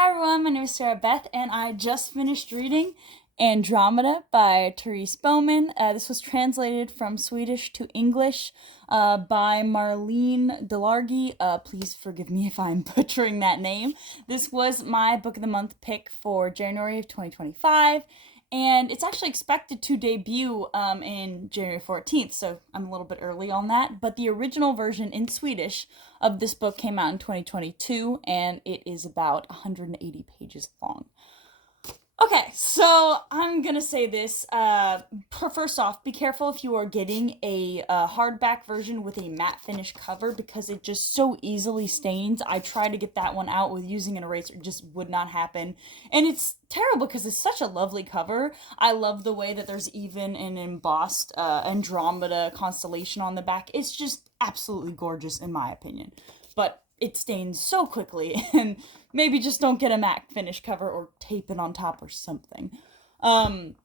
Hi everyone, my name is Sarah Beth, and I just finished reading Andromeda by Therese Bohman. This was translated from Swedish to English by Marlaine Delargy. Please forgive me if I'm butchering that name. This was my Book of the Month pick for January of 2025, and it's actually expected to debut in January 14th, so I'm a little bit early on that. But the original version in Swedish of this book came out in 2022, and it is about 180 pages long. Okay, so I'm gonna say this. First off, be careful if you are getting a hardback version with a matte finish cover because it just so easily stains. I tried to get that one out with using an eraser, it just would not happen. And it's terrible because it's such a lovely cover. I love the way that there's even an embossed Andromeda constellation on the back. It's just absolutely gorgeous in my opinion. But it stains so quickly, and maybe just don't get a matte finish cover or tape it on top or something. Main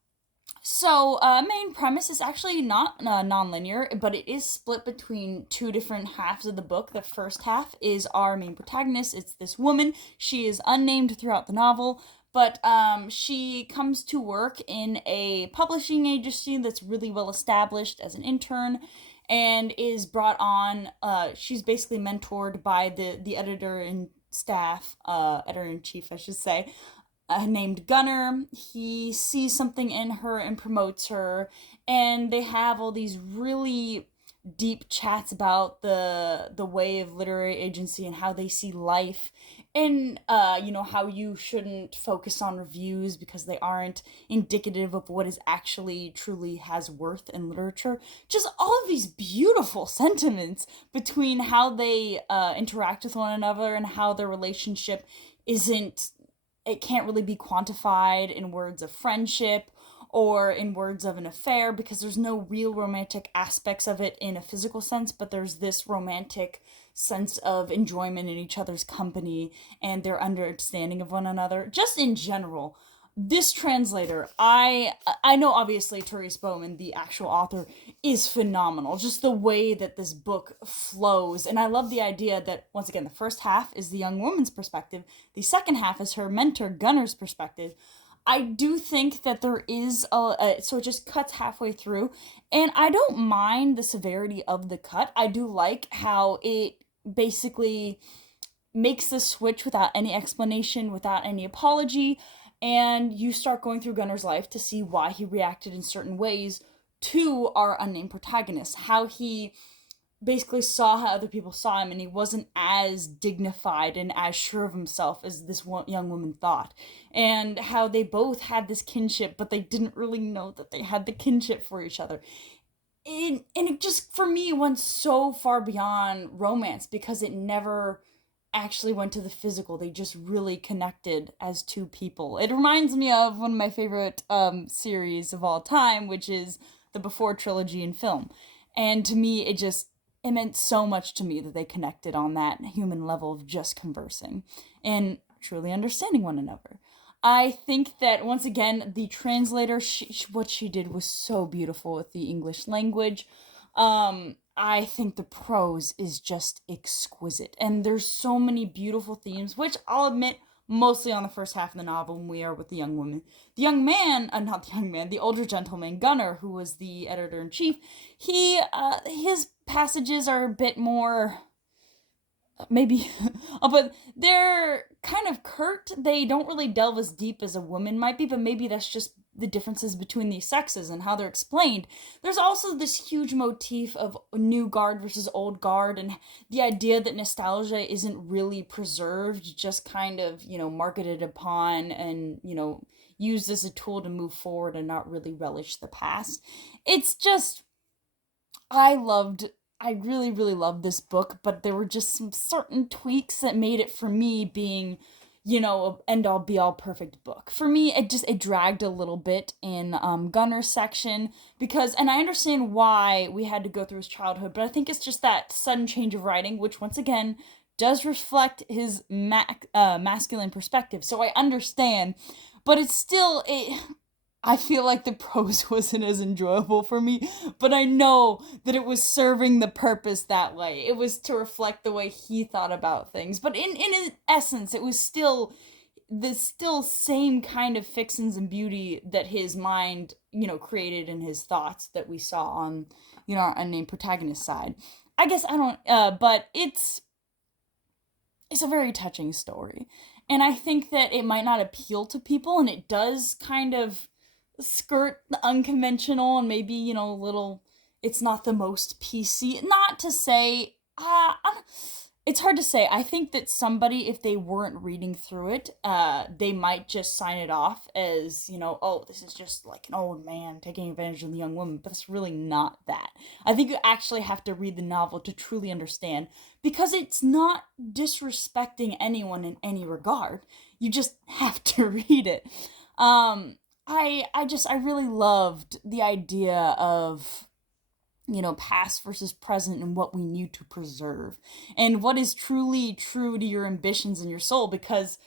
premise is actually not non-linear, but it is split between two different halves of the book. The first half is our main protagonist. It's this woman. She is unnamed throughout the novel, but she comes to work in a publishing agency that's really well established as an intern, and is brought on. She's basically mentored by the editor and staff, editor in chief, I should say, named Gunnar. He sees something in her and promotes her, and they have all these really deep chats about the way of literary agency and how they see life, and how you shouldn't focus on reviews because they aren't indicative of what is actually truly has worth in literature. Just all of these beautiful sentiments between how they interact with one another and how their relationship isn't it can't really be quantified in words of friendship or in words of an affair because there's no real romantic aspects of it in a physical sense, but there's this romantic sense of enjoyment in each other's company and their understanding of one another. Just in general, this translator, I know obviously Therese Bohman, the actual author, is phenomenal. Just the way that this book flows, and I love the idea that once again the first half is the young woman's perspective, the second half is her mentor Gunnar's perspective. I do think that there is so it just cuts halfway through, and I don't mind the severity of the cut. I do like how it basically makes the switch without any explanation, without any apology, and you start going through Gunnar's life to see why he reacted in certain ways to our unnamed protagonist, how he basically saw how other people saw him and he wasn't as dignified and as sure of himself as this one young woman thought, and how they both had this kinship but they didn't really know that they had the kinship for each other. And it just for me went so far beyond romance because it never actually went to the physical. They just really connected as two people. It reminds me of one of my favorite series of all time, which is the Before trilogy in film. And to me, it meant so much to me that they connected on that human level of just conversing and truly understanding one another. I think that once again, the translator, what she did was so beautiful with the English language. I think the prose is just exquisite, and there's so many beautiful themes, which I'll admit mostly on the first half of the novel when we are with the young woman. The young man, not the young man, the older gentleman, Gunnar, who was the editor in chief, his passages are a bit more maybe but they're kind of curt. They don't really delve as deep as a woman might be, but maybe that's just the differences between these sexes and how they're explained. There's also this huge motif of new guard versus old guard, and the idea that nostalgia isn't really preserved, just kind of, marketed upon and, used as a tool to move forward and not really relish the past. It's just I loved I really, really loved this book, but there were just some certain tweaks that made it for me being, a end all be all perfect book. For me, it dragged a little bit in Gunnar's section because, and I understand why we had to go through his childhood, but I think it's just that sudden change of writing, which once again does reflect his masculine perspective. So I understand, but it's still I feel like the prose wasn't as enjoyable for me, but I know that it was serving the purpose that way. It was to reflect the way he thought about things. But in essence, it was still the still same kind of fixins and beauty that his mind, created in his thoughts that we saw on, our unnamed protagonist side. I guess I don't, but it's a very touching story. And I think that it might not appeal to people, and it does kind of skirt the unconventional and maybe, a little, it's not the most PC. Not to say, it's hard to say. I think that somebody, if they weren't reading through it, they might just sign it off as, oh, this is just like an old man taking advantage of the young woman, but it's really not that. I think you actually have to read the novel to truly understand, because it's not disrespecting anyone in any regard. You just have to read it. I really loved the idea of, past versus present and what we need to preserve and what is truly true to your ambitions and your soul, because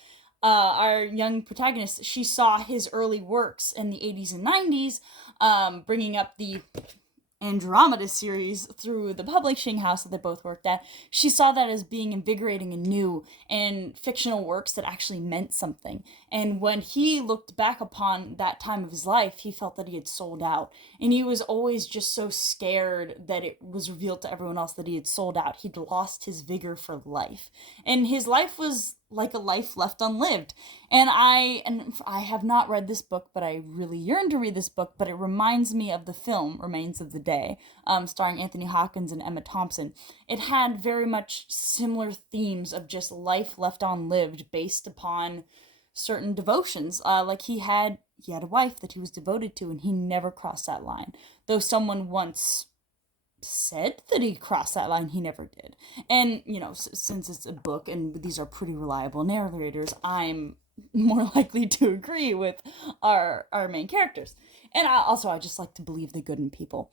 our young protagonist, she saw his early works in the 80s and 90s, bringing up the Andromeda series through the publishing house that they both worked at. She saw that as being invigorating and new, and fictional works that actually meant something. And when he looked back upon that time of his life, he felt that he had sold out. And he was always just so scared that it was revealed to everyone else that he had sold out. He'd lost his vigor for life. And his life was like a life left unlived. And I have not read this book, but I really yearn to read this book. But it reminds me of the film Remains of the Day, starring Anthony Hopkins and Emma Thompson. It had very much similar themes of just life left unlived based upon certain devotions. Like he had a wife that he was devoted to, and he never crossed that line. Though someone once said that he crossed that line, he never did. And, since it's a book and these are pretty reliable narrators, I'm more likely to agree with our main characters. And I just like to believe the good in people.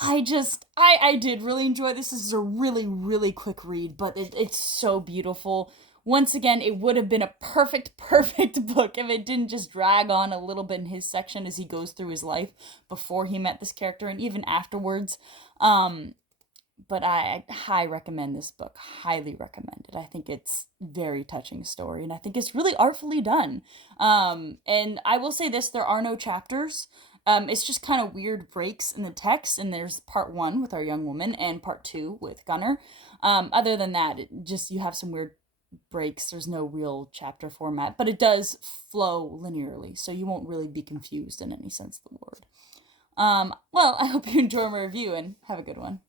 I did really enjoy this. This is a really, really quick read, but it's so beautiful. Once again, it would have been a perfect book if it didn't just drag on a little bit in his section as he goes through his life before he met this character and even afterwards. But I highly recommend this book. Highly recommend it. I think it's very touching story, and I think it's really artfully done. And I will say this: there are no chapters. It's just kind of weird breaks in the text, and there's part 1 with our young woman and part 2 with Gunnar. Other than that, you have some weird breaks. There's no real chapter format, but it does flow linearly, so you won't really be confused in any sense of the word. Well, I hope you enjoy my review and have a good one.